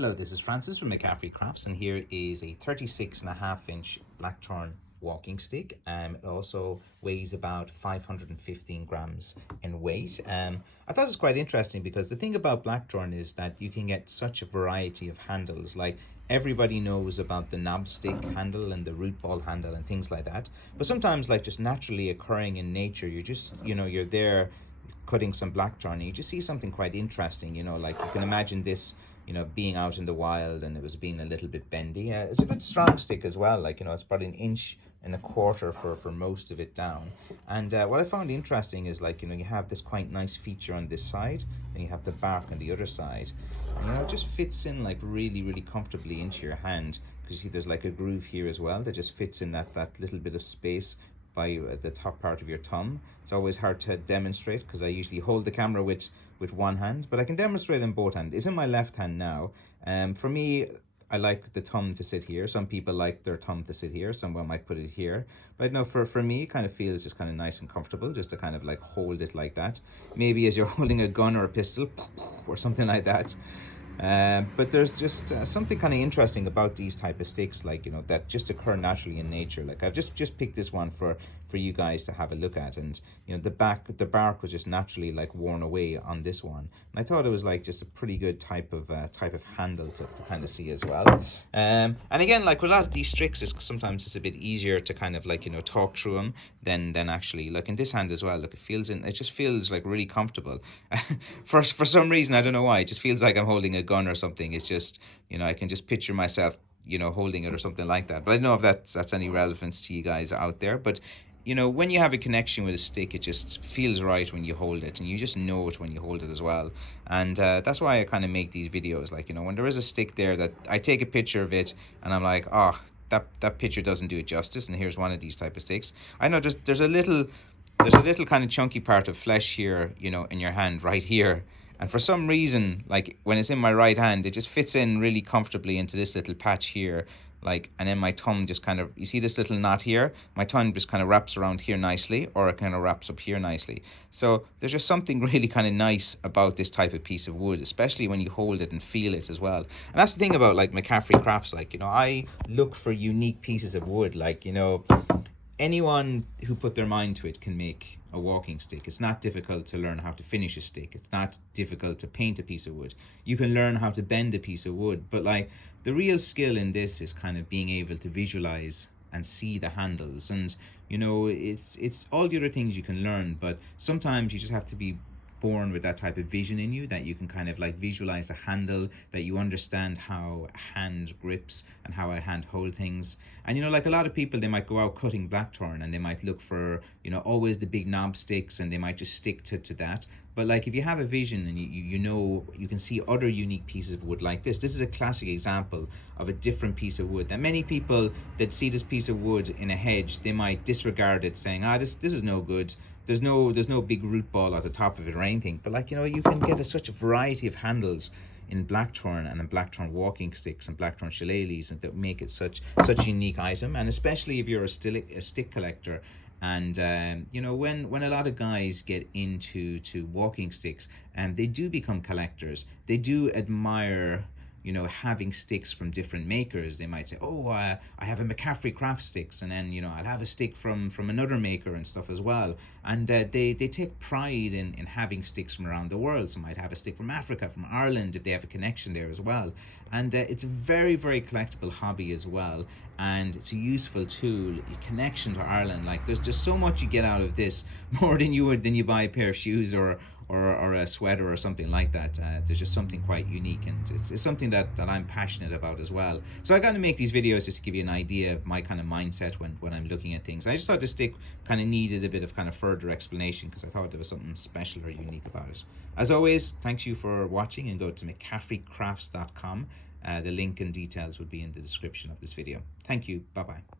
Hello, this is Francis from McCaffrey Crafts, and here is a 36.5-inch Blackthorn walking stick. It also weighs about 515 grams in weight. I thought it was quite interesting because the thing about Blackthorn is that you can get such a variety of handles. Like, everybody knows about the knob stick handle and the root ball handle and things like that, but sometimes, like, just naturally occurring in nature, you're just, you're there cutting some blackthorn and you just see something quite interesting. Like, you can imagine this being out in the wild and it was being a little bit bendy. It's a good strong stick as well. Like, it's about 1.25 inches for most of it down. And what I found interesting is, like, you have this quite nice feature on this side, and you have the bark on the other side. And, it just fits in like really, really comfortably into your hand, because you see there's like a groove here as well that just fits in that little bit of space by the top part of your thumb. It's always hard to demonstrate because I usually hold the camera with one hand, but I can demonstrate in both hands. It's in my left hand now. For me, I like the thumb to sit here. Some people like their thumb to sit here. Someone might put it here. But no, for me, it kind of feels just kind of nice and comfortable just to kind of like hold it like that. Maybe as you're holding a gun or a pistol or something like that. But there's just something kind of interesting about these type of sticks, like, that just occur naturally in nature. Like, I've just picked this one for you guys to have a look at, and the bark was just naturally like worn away on this one, and I thought it was like just a pretty good type of handle to kind of see as well. And again, like with a lot of these sticks, sometimes it's a bit easier to kind of like talk through them than actually, like in this hand as well. Look, it just feels like really comfortable. For some reason, I don't know why, it just feels like I'm holding a gun or something. It's just, I can just picture myself holding it or something like that. But I don't know if that's any relevance to you guys out there. But when you have a connection with a stick, it just feels right when you hold it, and you just know it when you hold it as well. And that's why I kind of make these videos. Like, when there is a stick there that I take a picture of it and I'm like, oh, that picture doesn't do it justice, and here's one of these type of sticks. I know there's a little kind of chunky part of flesh here, in your hand right here. And for some reason, like when it's in my right hand, it just fits in really comfortably into this little patch here. Like, and then my thumb just kind of, you see this little knot here? My thumb just kind of wraps around here nicely, or it kind of wraps up here nicely. So there's just something really kind of nice about this type of piece of wood, especially when you hold it and feel it as well. And that's the thing about like McCaffrey Crafts. Like, I look for unique pieces of wood. Like, anyone who put their mind to it can make a walking stick. It's not difficult to learn how to finish a stick. It's not difficult to paint a piece of wood. You can learn how to bend a piece of wood, but like the real skill in this is kind of being able to visualize and see the handles. And it's all the other things you can learn, but sometimes you just have to be born with that type of vision in you, that you can kind of like visualize a handle, that you understand how a hand grips and how a hand hold things. And like a lot of people, they might go out cutting blackthorn and they might look for always the big knob sticks, and they might just stick to that. But like, if you have a vision and you can see other unique pieces of wood like this is a classic example of a different piece of wood that many people that see this piece of wood in a hedge, they might disregard it, saying, this is no good. There's no big root ball at the top of it or anything. But like, you can get such a variety of handles in blackthorn and in blackthorn walking sticks and blackthorn shillelaghs, and that make it such a unique item. And especially if you're a stick collector, and when a lot of guys get into walking sticks, and they do become collectors, they do admire having sticks from different makers. They might say, oh, I have a McCaffrey craft sticks, and then I'll have a stick from another maker and stuff as well. And they take pride in having sticks from around the world. Some might have a stick from Africa, from Ireland, if they have a connection there as well. And it's a very, very collectible hobby as well, and it's a useful tool, a connection to Ireland. Like, there's just so much you get out of this, more than you buy a pair of shoes or a sweater or something like that. There's just something quite unique, and it's something that I'm passionate about as well. So I got to make these videos just to give you an idea of my kind of mindset when I'm looking at things. I just thought this stick kind of needed a bit of kind of further explanation, because I thought there was something special or unique about it. As always, thanks you for watching, and go to mccaffreycrafts.com. The link and details would be in the description of this video. Thank you. Bye-bye.